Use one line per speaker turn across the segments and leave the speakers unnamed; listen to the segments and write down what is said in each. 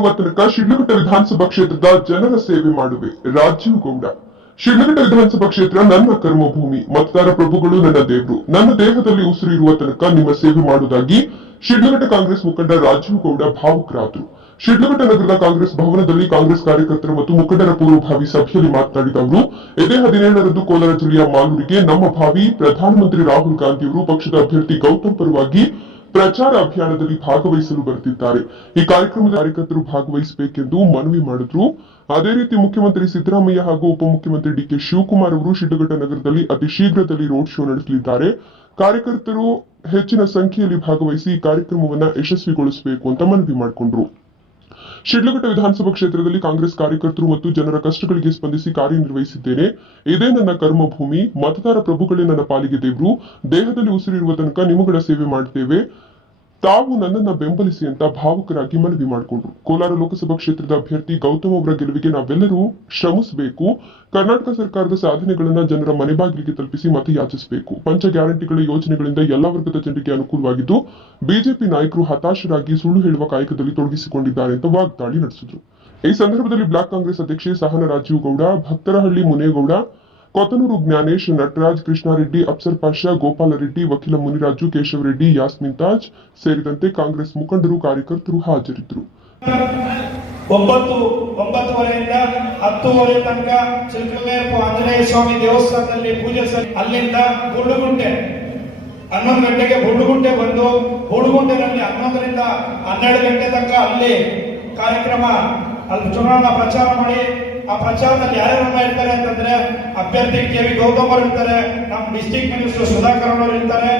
ಉಸಿರಿರುವ ತನಕ ಶಿಡ್ಲಘಟ್ಟ ವಿಧಾನಸಭಾ ಕ್ಷೇತ್ರದ ಜನರ ಸೇವೆ ಮಾಡುವೆ. ರಾಜೀವ್ ಗೌಡ. ಶಿಡ್ಲಘಟ್ಟ ವಿಧಾನಸಭಾ ಕ್ಷೇತ್ರ ನನ್ನ ಕರ್ಮಭೂಮಿ. ಮತದಾರ ಪ್ರಭುಗಳು ನನ್ನ ದೇವರು. ನನ್ನ ದೇಹದಲ್ಲಿ ಉಸಿರು ಇರುವ ತನಕ ನಿಮ್ಮ ಸೇವೆ ಮಾಡುವುದಾಗಿ ಶಿಡ್ಲಘಟ್ಟ ಕಾಂಗ್ರೆಸ್ ಮುಖಂಡ ರಾಜೀವ್ ಗೌಡ ಭಾವುಕರಾದರು. ಶಿಡ್ಲಘಟ್ಟ ನಗರದ ಕಾಂಗ್ರೆಸ್ ಭವನದಲ್ಲಿ ಕಾಂಗ್ರೆಸ್ ಕಾರ್ಯಕರ್ತರು ಮತ್ತು ಮುಖಂಡರ ಪೂರ್ವಭಾವಿ ಸಭೆಯಲ್ಲಿ ಮಾತನಾಡಿದ ಅವರು ಇದೇ ಹದಿನೇಳರಂದು ಕೋಲಾರ ಜಿಲ್ಲೆಯ ಮಾಲೂರಿಗೆ ನಮ್ಮ ಭಾವಿ ಪ್ರಧಾನಮಂತ್ರಿ ರಾಹುಲ್ ಗಾಂಧಿಯವರು ಪಕ್ಷದ ಅಭ್ಯರ್ಥಿ ಗೌತಮ್ ಪರವಾಗಿ ಪ್ರಚಾರ ಅಭಿಯಾನದಲ್ಲಿ ಭಾಗವಹಿಸಲು ಬರುತ್ತಿದ್ದಾರೆ. ಈ ಕಾರ್ಯಕ್ರಮದ ಕಾರ್ಯಕರ್ತರು ಭಾಗವಹಿಸಬೇಕೆಂದು ಮನವಿ ಮಾಡಿದ್ರು. ಅದೇ ರೀತಿ ಮುಖ್ಯಮಂತ್ರಿ ಸಿದ್ದರಾಮಯ್ಯ ಹಾಗೂ ಉಪಮುಖ್ಯಮಂತ್ರಿ ಡಿಕೆ ಶಿವಕುಮಾರ್ ಅವರು ಶಿಡ್ಡಘಟ್ಟ ನಗರದಲ್ಲಿ ಅತಿ ಶೀಘ್ರದಲ್ಲಿ ರೋಡ್ ಶೋ ನಡೆಸಲಿದ್ದಾರೆ. ಕಾರ್ಯಕರ್ತರು ಹೆಚ್ಚಿನ ಸಂಖ್ಯೆಯಲ್ಲಿ ಭಾಗವಹಿಸಿ ಈ ಕಾರ್ಯಕ್ರಮವನ್ನ ಯಶಸ್ವಿಗೊಳಿಸಬೇಕು ಅಂತ ಮನವಿ ಮಾಡಿಕೊಂಡ್ರು. ಶಿಡ್ಲಘಟ್ಟ ವಿಧಾನಸಭಾ ಕ್ಷೇತ್ರದಲ್ಲಿ ಕಾಂಗ್ರೆಸ್ ಕಾರ್ಯಕರ್ತರು ಮತ್ತು ಜನರ ಕಷ್ಟಗಳಿಗೆ ಸ್ಪಂದಿಸಿ ಕಾರ್ಯನಿರ್ವಹಿಸಿದ್ದೇನೆ. ಇದೇ ನನ್ನ ಕರ್ಮಭೂಮಿ, ಮತದಾರ ಪ್ರಭುಗಳೇ ನನ್ನ ಪಾಲಿಗೆ ದೇವರು. ದೇಹದಲ್ಲಿ ಉಸಿರಿರುವ ತನಕ ನಿಮ್ಮಗಳ ಸೇವೆ ಮಾಡ್ತೇವೆ. ತಾವು ನನ್ನನ್ನ ಬೆಂಬಲಿಸಿ ಅಂತ ಭಾವುಕರಾಗಿ ಮನವಿ ಮಾಡಿಕೊಂಡ್ರು. ಕೋಲಾರ ಲೋಕಸಭಾ ಕ್ಷೇತ್ರದ ಅಭ್ಯರ್ಥಿ ಗೌತಮ್ ಅವರ ಗೆಲುವಿಗೆ ನಾವೆಲ್ಲರೂ ಶ್ರಮಿಸಬೇಕು. ಕರ್ನಾಟಕ ಸರ್ಕಾರದ ಸಾಧನೆಗಳನ್ನ ಜನರ ಮನೆ ಬಾಗಿಲಿಗೆ ತಲುಪಿಸಿ ಮತ ಯಾಚಿಸಬೇಕು ಪಂಚ ಗ್ಯಾರಂಟಿಗಳ ಯೋಜನೆಗಳಿಂದ ಎಲ್ಲಾ ವರ್ಗದ ಜನರಿಗೆ ಅನುಕೂಲವಾಗಿದ್ದು, ಬಿಜೆಪಿ ನಾಯಕರು ಹತಾಶರಾಗಿ ಸುಳ್ಳು ಹೇಳುವ ಕಾಯಕದಲ್ಲಿ ತೊಡಗಿಸಿಕೊಂಡಿದ್ದಾರೆ ಅಂತ ವಾಗ್ದಾಳಿ ನಡೆಸಿದ್ರು. ಈ ಸಂದರ್ಭದಲ್ಲಿ ಬ್ಲಾಕ್ ಕಾಂಗ್ರೆಸ್ ಅಧ್ಯಕ್ಷೆ ಸಹನ ರಾಜೀವ್ ಗೌಡ, ಭಕ್ತರಹಳ್ಳಿ ಮುನೇಗೌಡ ಕೊತ್ತನೂರು ಜ್ಞಾನೇಶ್, ನಟರಾಜ್ ಕೃಷ್ಣಾರೆಡ್ಡಿ ಅಪ್ಸರ್ ಗೋಪಾಲ ರೆಡ್ಡಿ, ವಕೀಲ ಮುನಿರಾಜು ಕೇಶವರೆಡ್ಡಿ ಯಾಸ್ಮಿನ್ ತಾಜ್ ಸೇರಿದಂತೆ ಕಾಂಗ್ರೆಸ್ ಮುಖಂಡರು, ಕಾರ್ಯಕರ್ತರು ಹಾಜರಿದ್ದರು.
ಒಂಬತ್ತು, ಒಂಬತ್ತುವರೆಯಿಂದ ಹತ್ತುವರೆ ತನಕ ಚಿಲ್ಕಲೇಪ ಆಂಜನೇಯ ಸ್ವಾಮಿ ದೇವಸ್ಥಾನದಲ್ಲಿ ಪೂಜೆ ಅಲ್ಲಿಂದ ಗುಂಡುಗುಂಟೆ ಹನ್ನೊಂದು ಗಂಟೆಗೆ ಗುಂಡುಗುಂಟೆ ಬಂದು ಗುಂಡುಗುಂಟೆನಲ್ಲಿ ಹನ್ನೊಂದರಿಂದ ಹನ್ನೆರಡು ಗಂಟೆ ತನಕ ಅಲ್ಲಿ ಕಾರ್ಯಕ್ರಮ, ಅಲ್ಲಿ ಚುನಾವಣಾ ಪ್ರಚಾರ ಮಾಡಿ ಆ ಪ್ರಚಾರದಲ್ಲಿ ಯಾರ್ಯಾರು ಇರ್ತಾರೆ ಅಂತಂದ್ರೆ ಅಭ್ಯರ್ಥಿ ಕೆ ವಿ ಗೌತಮ್ ಅವರು ಇರ್ತಾರೆ ನಮ್ಮ ಡಿಸ್ಟಿಕ್ ಮಿನಿಸ್ಟರ್ ಸುಧಾಕರ್ ಅವರು ಇರ್ತಾರೆ.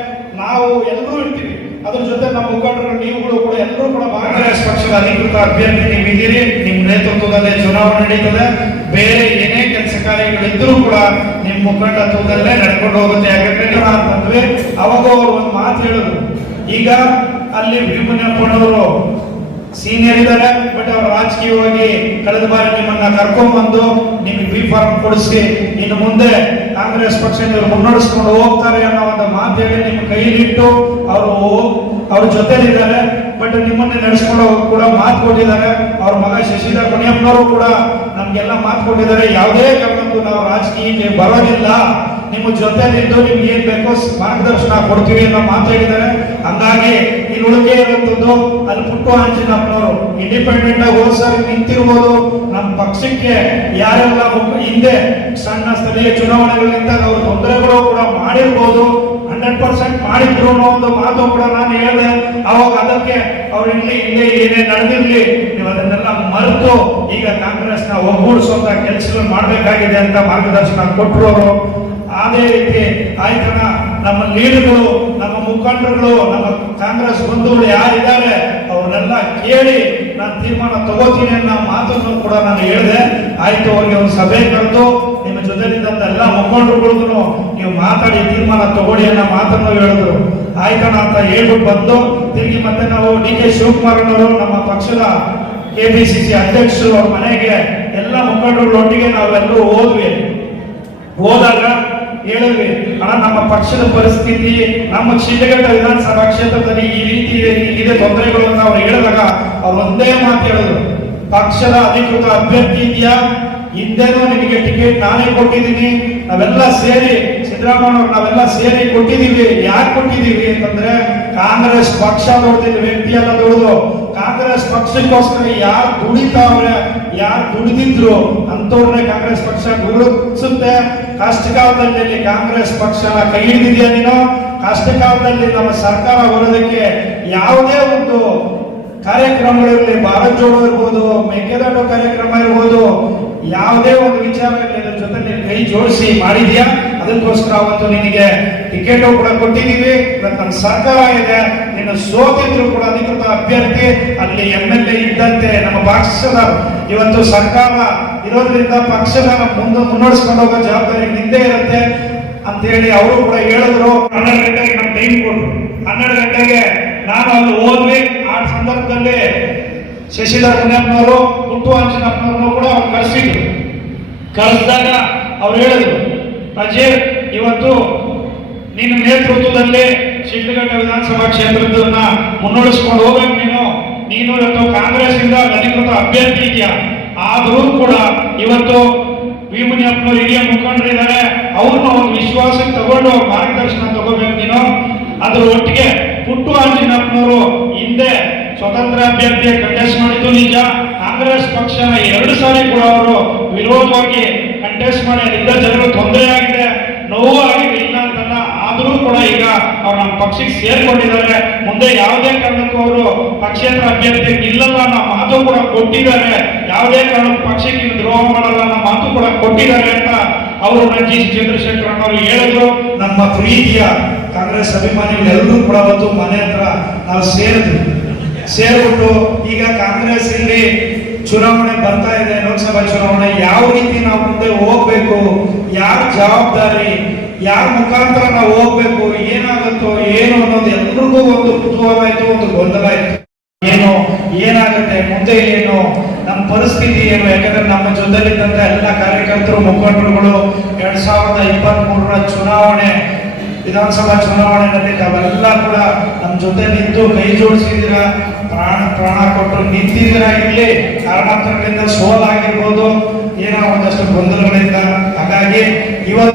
ನಾವು ಎಲ್ಲರೂ ಇರ್ತೀವಿ. ಅದ್ರ ಜೊತೆ ನಮ್ಮ ಮುಖಂಡರು ನೀವುಗಳು ಕೂಡ ಎಲ್ಲರೂ ಕೂಡ ಕಾಂಗ್ರೆಸ್ ಪಕ್ಷದ ಅಧಿಕೃತ ಅಭ್ಯರ್ಥಿ ನೀವಿದ್ದೀರಿ ನಿಮ್ಮ ನೇತೃತ್ವದಲ್ಲೇ ಚುನಾವಣೆ ನಡೀತದೆ. ಬೇರೆ ಏನೇ ಕೆಲಸ ಕಾರ್ಯಗಳಿದ್ರೂ ಕೂಡ ನಿಮ್ಮ ಮುಖಂಡತ್ವದಲ್ಲೇ ನಡ್ಕೊಂಡು ಹೋಗುತ್ತೆ. ಯಾಕಂದ್ರೆ ನೀವು ಅಂತಂದ್ರೆ ಅವಾಗ ಅವರು ಒಂದು ಮಾತು ಹೇಳಿದ್ರು ಈಗ ಅಲ್ಲಿ ಭೀಮನಪ್ಪನವರು ಸೀನಿಯರ್ ಇದ್ದಾರೆ. ಬಟ್ ಅವ್ರು ರಾಜಕೀಯವಾಗಿ ಕಳೆದ ಬಾರಿ ನಿಮ್ಮನ್ನ ಕರ್ಕೊಂಡ್ ಬಂದು ನಿಮಗೆ ಬಿ ಫಾರ್ಮ್ ಕೊಡಿಸಿ, ಇನ್ನು ಮುಂದೆ ಕಾಂಗ್ರೆಸ್ ಪಕ್ಷ ನೀವು ಮುನ್ನಡೆಸ್ಕೊಂಡು ಹೋಗ್ತಾರೆ ಅನ್ನೋ ಒಂದು ಮಾತು ನಿಮ್ಮ ಕೈಲಿಟ್ಟು ಅವರು ಅವ್ರ ಜೊತೆಲಿದ್ದಾರೆ. ಬಟ್ ನಿಮ್ಮನ್ನ ನಡೆಸ್ಕೊಂಡು ಕೂಡ ಮಾತು ಕೊಟ್ಟಿದ್ದಾರೆ. ಅವ್ರ ಮಗ ಶಶಿಧರ್ ಮುನಿಯಪ್ಪನವರು ಕೂಡ ನಮ್ಗೆಲ್ಲ ಮಾತು ಕೊಟ್ಟಿದ್ದಾರೆ. ಯಾವುದೇ ಕಾರಣಕ್ಕೂ ನಾವು ರಾಜಕೀಯಕ್ಕೆ ಬರೋದಿಲ್ಲ. ನಿಮ್ಮ ಜೊತೆಲಿದ್ದು ನಿಮ್ಗೆ ಏನ್ ಬೇಕೋ ಮಾರ್ಗದರ್ಶನ ಕೊಡ್ತೀವಿ ಅನ್ನೋ ಮಾತು ಹೇಳಿದ್ದಾರೆ. ಹಂಗಾಗಿ ಇನ್ನು ಉಳಿಕೆ ಅಲ್ಲಿ ಪುಟ್ಟು ಆಂಜನಪ್ಪನವರು ಇಂಡಿಪೆಂಡೆಂಟ್ ಆಗಿ ಹೋದ್ಸರಿ ನಿಂತಿರ್ಬೋದು. ನಮ್ಮ ಪಕ್ಷಕ್ಕೆ ಯಾರೆಲ್ಲ ಹಿಂದೆ ಸಣ್ಣ ಸ್ಥಳೀಯ ಚುನಾವಣೆಗಳಿಂದ ಅವ್ರ ತೊಂದರೆಗಳು ಕೂಡ ಮಾಡಿರ್ಬೋದು. ಹಂಡ್ರೆಡ್ ಪರ್ಸೆಂಟ್ ಮಾಡಿದ್ರು ಅನ್ನೋ ಒಂದು ಮಾತು ಕೂಡ ನಾನು ಹೇಳಿದೆ. ಅವಾಗ ಅದಕ್ಕೆ ಅವ್ರು ಇಲ್ಲಿ, ಇಲ್ಲೇ ಏನೇ ನಡೆದಿರ್ಲಿ, ನೀವು ಅದನ್ನೆಲ್ಲ ಮರೆತು ಈಗ ಕಾಂಗ್ರೆಸ್ನ ಒಗ್ಗೂಡಿಸುವಂತ ಕೆಲಸಗಳು ಮಾಡಬೇಕಾಗಿದೆ ಅಂತ ಮಾರ್ಗದರ್ಶನ ಕೊಟ್ಟರು ಅವರು. ಅದೇ ರೀತಿ ಆಯ್ತಣ್ಣ, ನಮ್ಮ ಲೀಡರ್ಗಳು, ನಮ್ಮ ಮುಖಂಡರುಗಳು, ನಮ್ಮ ಕಾಂಗ್ರೆಸ್ ಬಂಧುಗಳು ಯಾರಿದ್ದಾರೆ ಅವ್ರನ್ನೆಲ್ಲ ಕೇಳಿ ನಾನು ತೀರ್ಮಾನ ತಗೋತೀನಿ ಅನ್ನೋ ಮಾತನ್ನು ಕೂಡ ನಾನು ಹೇಳಿದೆ. ಆಯ್ತು, ಅವ್ರಿಗೆ ಒಂದು ಸಭೆ ಕರೆದು ನಿಮ್ಮ ಜೊತೆಲಿದ್ದಂತ ಎಲ್ಲ ಮುಖಂಡರುಗಳಿಗೂ ನೀವು ಮಾತಾಡಿ, ತೀರ್ಮಾನ ತಗೊಳ್ಳಿ ಅನ್ನೋ ಮಾತನ್ನು ಹೇಳಿದ್ರು. ಆಯ್ತಣ್ಣ ಅಂತ ಹೇಳ್ಬಿಟ್ಟು ಬಂದು ತಿರುಗಿ ಮತ್ತೆ ನಾವು ಡಿ ಕೆ ಶಿವಕುಮಾರ್ ಅವರು ನಮ್ಮ ಪಕ್ಷದ ಕೆ ಪಿ ಸಿ ಸಿ ಅಧ್ಯಕ್ಷರು ಅವ್ರ ಮನೆಗೆ ಎಲ್ಲ ಮುಖಂಡರುಗಳೊಟ್ಟಿಗೆ ನಾವೆಲ್ಲರೂ ಹೋದ್ವಿ. ಹೋದಾಗ ಹೇಳಿದ್ವಿ, ಅಣ್ಣ, ನಮ್ಮ ಪಕ್ಷದ ಪರಿಸ್ಥಿತಿ, ನಮ್ಮ ಶಿಡ್ಲಘಟ್ಟ ವಿಧಾನಸಭಾ ಕ್ಷೇತ್ರದಲ್ಲಿ ಈ ರೀತಿ ಇದೆ ತೊಂದರೆಗಳು ಅವ್ರು ಹೇಳಿದಾಗ ಅವ್ರು ಒಂದೇ ಮಾತು ಹೇಳಿದ್ರು. ಪಕ್ಷದ ಅಧಿಕೃತ ಅಭ್ಯರ್ಥಿ ಇದೆಯಾ? ಹಿಂದೆನೂ ನಿಮಗೆ ಟಿಕೆಟ್ ನಾನೇ ಕೊಟ್ಟಿದ್ದೀನಿ. ನಾವೆಲ್ಲ ಸೇರಿ, ಸಿದ್ದರಾಮಯ್ಯ ನಾವೆಲ್ಲ ಸೇರಿ ಕೊಟ್ಟಿದ್ದೀವಿ. ಯಾಕೆ ಕೊಟ್ಟಿದ್ದೀವಿ ಅಂತಂದ್ರೆ ಕಾಂಗ್ರೆಸ್ ಪಕ್ಷ ದುಡ್ದಿದ್ದ ವ್ಯಕ್ತಿ ಎಲ್ಲ ದುಡಿದು ಕಾಂಗ್ರೆಸ್ ಪಕ್ಷಕ್ಕೋಸ್ಕರ ಯಾರು ದುಡಿತಾವ್ರೆ, ಯಾರು ದುಡಿದಿದ್ರು ಅಂತವ್ರನ್ನೇ ಕಾಂಗ್ರೆಸ್ ಪಕ್ಷ ಗುರುತಿಸುತ್ತೆ. ಕಷ್ಟ ಕಾಲದಲ್ಲಿ ಕಾಂಗ್ರೆಸ್ ಪಕ್ಷನ ಕೈ ಹಿಡಿದಿದೆಯಾ ನೀನು? ಕಷ್ಟ ಕಾಲದಲ್ಲಿ ನಮ್ಮ ಸರ್ಕಾರ ಬರೋದಕ್ಕೆ ಯಾವುದೇ ಒಂದು ಕಾರ್ಯಕ್ರಮಗಳಿರಲಿ ಭಾರತ್ ಜೋಡೋ ಇರ್ಬೋದು ಮೇಕೆದಾಟು ಕಾರ್ಯಕ್ರಮ ಇರ್ಬೋದು, ಯಾವುದೇ ಒಂದು ವಿಚಾರ ಇರಲಿ ಜೊತೆ ನೀನು ಕೈ ಜೋಡಿಸಿ ಮಾಡಿದ್ಯಾ? ಅದಕ್ಕೋಸ್ಕರ ಅವತ್ತು ನಿನಗೆ ಟಿಕೆಟ್ ಕೂಡ ಕೊಟ್ಟಿದ್ದೀವಿ. ನಮ್ಮ ಸರ್ಕಾರ ಇದೆ. ನೀನು ಸೋತಿದ್ರು ಕೂಡ ಅಧಿಕೃತ ಅಭ್ಯರ್ಥಿ, ಅಲ್ಲಿ ಎಂ ಎಲ್ ಎ ಇದ್ದಂತೆ ನಮ್ಮ ಪಕ್ಷದ ಇವತ್ತು ಸರ್ಕಾರ ಇರೋದ್ರಿಂದ ಪಕ್ಷದ ಮುಂದೆ ಮುನ್ನಡೆಸ್ಕೊಂಡು ಹೋಗೋ ಜವಾಬ್ದಾರಿ ನಿಂದೇ ಇರುತ್ತೆ ಅಂತ ಹೇಳಿ ಅವರು ಕೂಡ ಹೇಳಿದ್ರು. ಹನ್ನೆರಡು ಗಂಟೆಗೆ ನಮ್ಮ ಟೈಮ್ ಕೊಟ್ರು. ಹನ್ನೆರಡು ಗಂಟೆಗೆ ನಾನು ಅಲ್ಲಿ ಹೋದ್ವಿ, ಆ ಸಂದರ್ಭದಲ್ಲಿ ಶಶಿಧರ್ ಮುನಿಯಪ್ಪನವರು ಹುಟ್ಟು ಆಂಜನಪ್ಪನವ್ರನ್ನು ಕೂಡ ಅವ್ರು ಕರೆಸಿದ್ರು. ಕರೆಸಿದಾಗ ಅವ್ರು ಹೇಳಿದ್ರು ಅಜಯ್ ಇವತ್ತು ನಿನ್ನ ನೇತೃತ್ವದಲ್ಲಿ ಶಿಡ್ಲಘಟ್ಟ ವಿಧಾನಸಭಾ ಕ್ಷೇತ್ರದನ್ನ ಮುನ್ನಡೆಸ್ಕೊಂಡು ಹೋಗ್ಬೇಕು ನೀನು. ನೀನು ಇವತ್ತು ಕಾಂಗ್ರೆಸ್ ಇಂದ ಅಧಿಕೃತ ಅಭ್ಯರ್ಥಿ ಇದೆಯಾ. ಆದರೂ ಕೂಡ ಇವತ್ತು ಭೀಮನಿಯಪ್ಪನವರು ಹಿರಿಯ ಮುಖಂಡರಿದ್ದಾರೆ. ಅವ್ರನ್ನ ಒಂದು ವಿಶ್ವಾಸಕ್ಕೆ ತಗೊಂಡು ಮಾರ್ಗದರ್ಶನ ತಗೋಬೇಕು ನೀನು. ಅದ್ರ ಆಂಜನಪ್ಪನವರು ಹಿಂದೆ ಸ್ವತಂತ್ರ ಅಭ್ಯರ್ಥಿಯ ಕಂಟೆಸ್ಟ್ ಮಾಡಿದ್ದು ನಿಜ. ಕಾಂಗ್ರೆಸ್ ಪಕ್ಷನ ಎರಡು ಸಾರಿ ಕೂಡ ಅವರು ವಿರೋಧವಾಗಿ ಕಂಟೆಸ್ಟ್ ಮಾಡಿ ಅದರಿಂದ ಜನರು ತೊಂದರೆ ಆಗಿದೆ. ನೋವು ಇಲ್ಲ ಅಂತಲ್ಲ. ಆದರೂ ಕೂಡ ಈಗ ಅವ್ರು ನಮ್ಮ ಪಕ್ಷಕ್ಕೆ ಸೇರ್ಕೊಂಡಿದ್ದಾರೆ. ಮುಂದೆ ಯಾವುದೇ ಕಾರಣಕ್ಕೂ ಅವರು ಪಕ್ಷೇತರ ಅಭ್ಯರ್ಥಿ ನಿಲ್ಲಲ್ಲ ಅನ್ನೋ ಮಾತು ಕೂಡ ಕೊಟ್ಟಿದ್ದಾರೆ. ಯಾವುದೇ ಕಾರಣಕ್ಕೂ ಪಕ್ಷಕ್ಕೆ ದ್ರೋಹ ಮಾಡಲ್ಲ ಅನ್ನೋ ಮಾತು ಕೂಡ ಕೊಟ್ಟಿದ್ದಾರೆ ಅಂತ ಅವರು ಜಿ ಚಂದ್ರಶೇಖರ್ ಅವರು ಹೇಳಿದ್ರು, ನಮ್ಮ ಪ್ರೀತಿಯ ಕಾಂಗ್ರೆಸ್ ಅಭಿಮಾನಿಗಳೆಲ್ಲರೂ ಕೂಡ ಅವತ್ತು ಮನೆ ಹತ್ರ ನಾವು ಸೇರಿದ್ವಿ. ಸೇರ್ಬಿಟ್ಟು ಈಗ ಕಾಂಗ್ರೆಸ್ ಇಲ್ಲಿ ಚುನಾವಣೆ ಬರ್ತಾ ಇದೆ, ಲೋಕಸಭಾ ಚುನಾವಣೆ, ಯಾವ ರೀತಿ ನಾವು ಮುಂದೆ ಹೋಗ್ಬೇಕು, ಯಾರ ಜವಾಬ್ದಾರಿ, ಯಾರ ಮುಖಾಂತರ ನಾವು ಹೋಗ್ಬೇಕು, ಏನಾಗುತ್ತೋ ಏನು ಅನ್ನೋದು ಎಲ್ರಿಗೂ ಒಂದು ಕುತೂಹಲ ಆಯ್ತು, ಒಂದು ಗೊಂದಲ ಆಯ್ತು. ಏನು, ಏನಾಗುತ್ತೆ, ಮುಂದೆ ಏನು ನಮ್ಮ ಪರಿಸ್ಥಿತಿ ಏನು? ಯಾಕಂದ್ರೆ ನಮ್ಮ ಜೊತೆಲಿದ್ದಂತ ಎಲ್ಲ ಕಾರ್ಯಕರ್ತರು, ಮುಖಂಡರುಗಳು ಎರಡ್ ಸಾವಿರದ ಇಪ್ಪತ್ತ್ ಮೂರರ ಚುನಾವಣೆ ವಿಧಾನಸಭಾ ಚುನಾವಣೆಯಲ್ಲಿ ತಾವೆಲ್ಲ ಕೂಡ ನಮ್ಮ ಜೊತೆ ನಿಂತು ಕೈ ಜೋಡಿಸಿದೀರ ಪ್ರಾಣ ಪ್ರಾಣ ಕೊಟ್ಟು ನಿಂತಿದ್ದೀರ? ಇಲ್ಲಿ ಕಾರಣಾಂತರಗಳಿಂದ ಸೋಲಾಗಿರ್ಬೋದು. ಏನೋ ಒಂದಷ್ಟು ಗೊಂದಲಗಳಿಂದ. ಹಾಗಾಗಿ ಇವತ್ತು